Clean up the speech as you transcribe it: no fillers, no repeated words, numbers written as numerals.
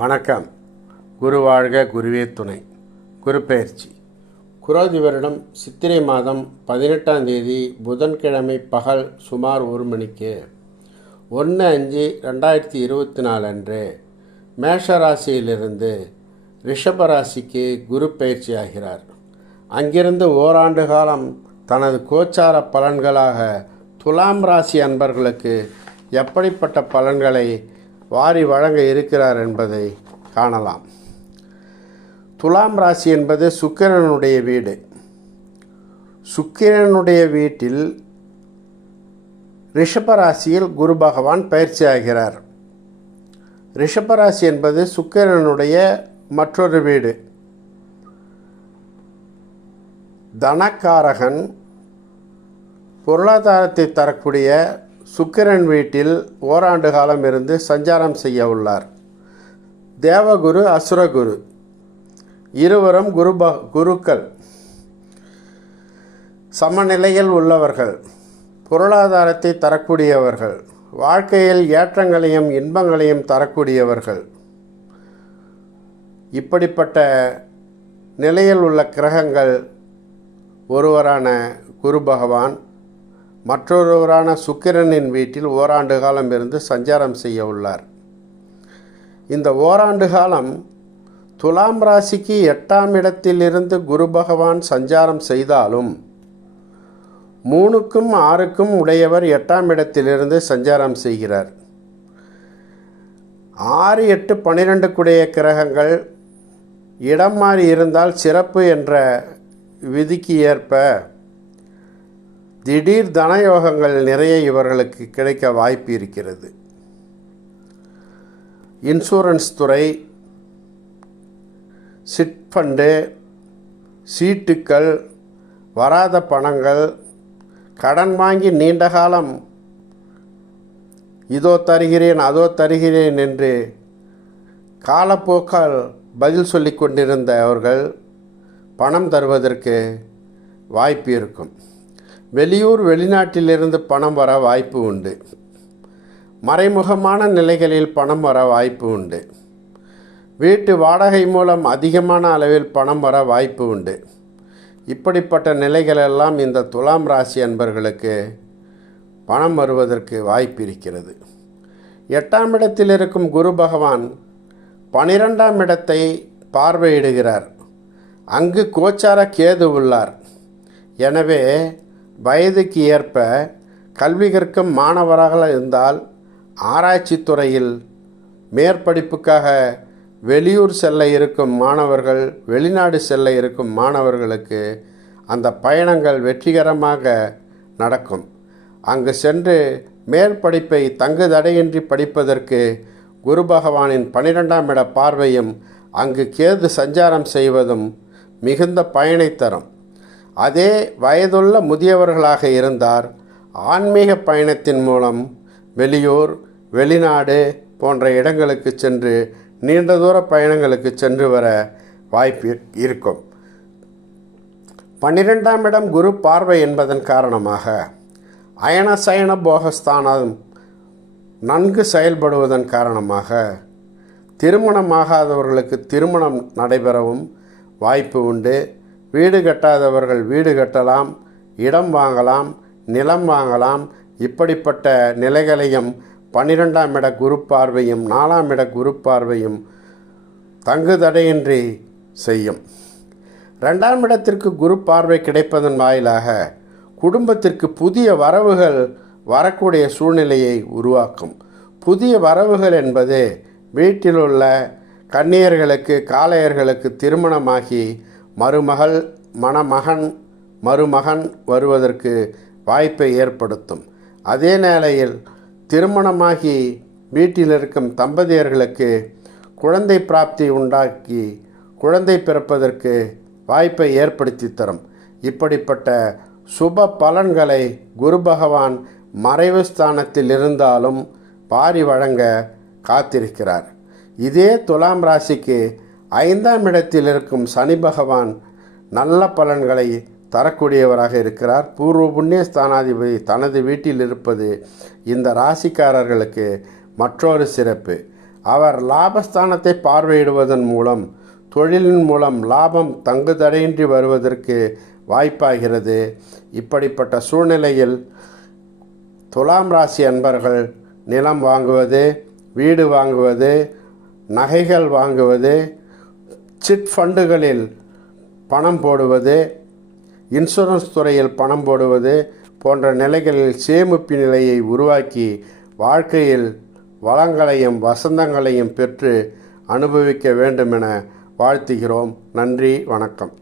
வணக்கம். குரு வாழ்க, குருவே துணை. குரு பெயர்ச்சி குரோதி வருடம் சித்திரை மாதம் 18ஆம் தேதி புதன்கிழமை பகல் சுமார் 1 மணிக்கு 1/5/2024 அன்று மேஷ ராசியிலிருந்து ரிஷப ராசிக்கு குரு பெயர்ச்சி ஆகிறார். அங்கிருந்து ஓராண்டு காலம் தனது கோச்சார பலன்களாக துலாம் ராசி அன்பர்களுக்கு எப்படிப்பட்ட பலன்களை வாரி வழங்க இருக்கிறார் என்பதை காணலாம். துலாம் ராசி என்பது சுக்கிரனுடைய வீடு. சுக்கிரனுடைய வீட்டில் ரிஷபராசியில் குரு பகவான் பயிற்சி ஆகிறார். ரிஷபராசி என்பது சுக்கிரனுடைய மற்றொரு வீடு. தனக்காரகன், பொருளாதாரத்தை தரக்கூடிய சுக்கிரன் வீட்டில் ஓராண்டு காலம் இருந்து சஞ்சாரம் செய்ய உள்ளார். தேவகுரு, அசுரகுரு இருவரும் குருக்கள், சமநிலையில் உள்ளவர்கள், பொருளாதாரத்தை தரக்கூடியவர்கள், வாழ்க்கையில் ஏற்றங்களையும் இன்பங்களையும் தரக்கூடியவர்கள். இப்படிப்பட்ட நிலையில் உள்ள கிரகங்கள் ஒருவரான குரு பகவான் மற்றொருவரான சுக்கிரனின் வீட்டில் ஓராண்டு காலம் இருந்து சஞ்சாரம் செய்ய உள்ளார். இந்த ஓராண்டு காலம் துலாம் ராசிக்கு 8ஆம் இடத்திலிருந்து குரு பகவான் சஞ்சாரம் செய்தாலும் 3க்கும் 6க்கும் உடையவர் 8ஆம் இடத்திலிருந்து சஞ்சாரம் செய்கிறார். 6, 8, 12 கிரகங்கள் இடம் மாறி இருந்தால் சிறப்பு என்ற விதிக்கு ஏற்ப திடீர் தனயோகங்கள் நிறைய இவர்களுக்கு கிடைக்க வாய்ப்பு இருக்கிறது. இன்சூரன்ஸ் துறை, சிட் ஃபண்டு, சீட்டுக்கள், வராத பணங்கள், கடன் வாங்கி நீண்ட காலம் இதோ தருகிறேன் அதோ தருகிறேன் என்று காலப்போக்கால் பதில் சொல்லி கொண்டிருந்த அவர்கள் பணம் தருவதற்கு வாய்ப்பு இருக்கும். வெளியூர் வெளிநாட்டிலிருந்து பணம் வர வாய்ப்பு உண்டு. மறைமுகமான நிலைகளில் பணம் வர வாய்ப்பு உண்டு. வீட்டு வாடகை மூலம் அதிகமான அளவில் பணம் வர வாய்ப்பு உண்டு. இப்படிப்பட்ட நிலைகளெல்லாம் இந்த துலாம் ராசி அன்பர்களுக்கு பணம் வருவதற்கு வாய்ப்பு இருக்கிறது. 8ஆம் இடத்தில் இருக்கும் குரு பகவான் 12ஆம் இடத்தை பார்வையிடுகிறார். அங்கு கோச்சார கேது உள்ளார். எனவே வயதுக்கு ஏற்ப கல்வி கற்கும் மாணவராக இருந்தால் ஆராய்ச்சி துறையில் மேற்படிப்புக்காக வெளியூர் செல்ல இருக்கும் மாணவர்கள், வெளிநாடு செல்ல இருக்கும் மாணவர்களுக்கு அந்த பயணங்கள் வெற்றிகரமாக நடக்கும். அங்கு சென்று மேற்படிப்பை தங்கு தடையின்றி படிப்பதற்கு குரு பகவானின் 12ஆம் இட பார்வையும் அங்கு கேது சஞ்சாரம் செய்வதும் மிகுந்த பயனை தரும். அதே வயதுள்ள முதியவர்களாக இருந்தார் ஆன்மீக பயணத்தின் மூலம் வெளியூர், வெளிநாடு போன்ற இடங்களுக்கு சென்று நீண்ட தூர பயணங்களுக்கு சென்று வர வாய்ப்பு இருக்கும். 12ஆம் இடம் குரு பார்வை என்பதன் காரணமாக அயன சயன போகஸ்தானம் நன்கு செயல்படுவதன் காரணமாக திருமணமாகாதவர்களுக்கு திருமணம் நடைபெறவும் வாய்ப்பு உண்டு. வீடு கட்டாதவர்கள் வீடு கட்டலாம், இடம் வாங்கலாம், நிலம் வாங்கலாம். இப்படிப்பட்ட நிலைகளையும் 12ஆம் இட குரு பார்வையும் 4ஆம் இட குரு பார்வையும் தங்கு தடையின்றி செய்யும். 2ஆம் இடத்திற்கு குரு பார்வை கிடைப்பதன் வாயிலாக குடும்பத்திற்கு புதிய வரவுகள் வரக்கூடிய சூழ்நிலையை உருவாக்கும். புதிய வரவுகள் என்பது வீட்டில் உள்ள கன்னியர்களுக்கு, காளையர்களுக்கு திருமணமாகி மருமகள், மருமகன் வருவதற்கு வாய்ப்பை ஏற்படுத்தும். அதே நேரையில் திருமணமாகி வீட்டில் இருக்கும் தம்பதியர்களுக்கு குழந்தை பிராப்தி உண்டாக்கி குழந்தை பிறப்பதற்கு வாய்ப்பை ஏற்படுத்தி தரும். இப்படிப்பட்ட சுப பலன்களை குரு பகவான் மறைவு ஸ்தானத்தில் இருந்தாலும் பாரி வழங்க காத்திருக்கிறார். இதே துலாம் ராசிக்கு 5ஆம் இடத்தில் இருக்கும் சனி பகவான் நல்ல பலன்களை தரக்கூடியவராக இருக்கிறார். பூர்வ புண்ணிய ஸ்தானாதிபதி தனது வீட்டில் இருப்பது இந்த ராசிக்காரர்களுக்கு மற்றொரு சிறப்பு. அவர் லாபஸ்தானத்தை பார்வையிடுவதன் மூலம் தொழிலின் மூலம் லாபம் தங்குதடையின்றி வருவதற்கு வாய்ப்பாகிறது. இப்படிப்பட்ட சூழ்நிலையில் துலாம் ராசி அன்பர்கள் நிலம் வாங்குவது, வீடு வாங்குவது, நகைகள் வாங்குவது, சிட் ஃபண்டுகளில் பணம் போடுவது, இன்சூரன்ஸ் துறையில் பணம் போடுவது போன்ற நிலைகளில் சேமிப்பு நிலையை உருவாக்கி வாழ்க்கையில் வளங்களையும் வசந்தங்களையும் பெற்று அனுபவிக்க வேண்டுமென வாழ்த்துகிறோம். நன்றி, வணக்கம்.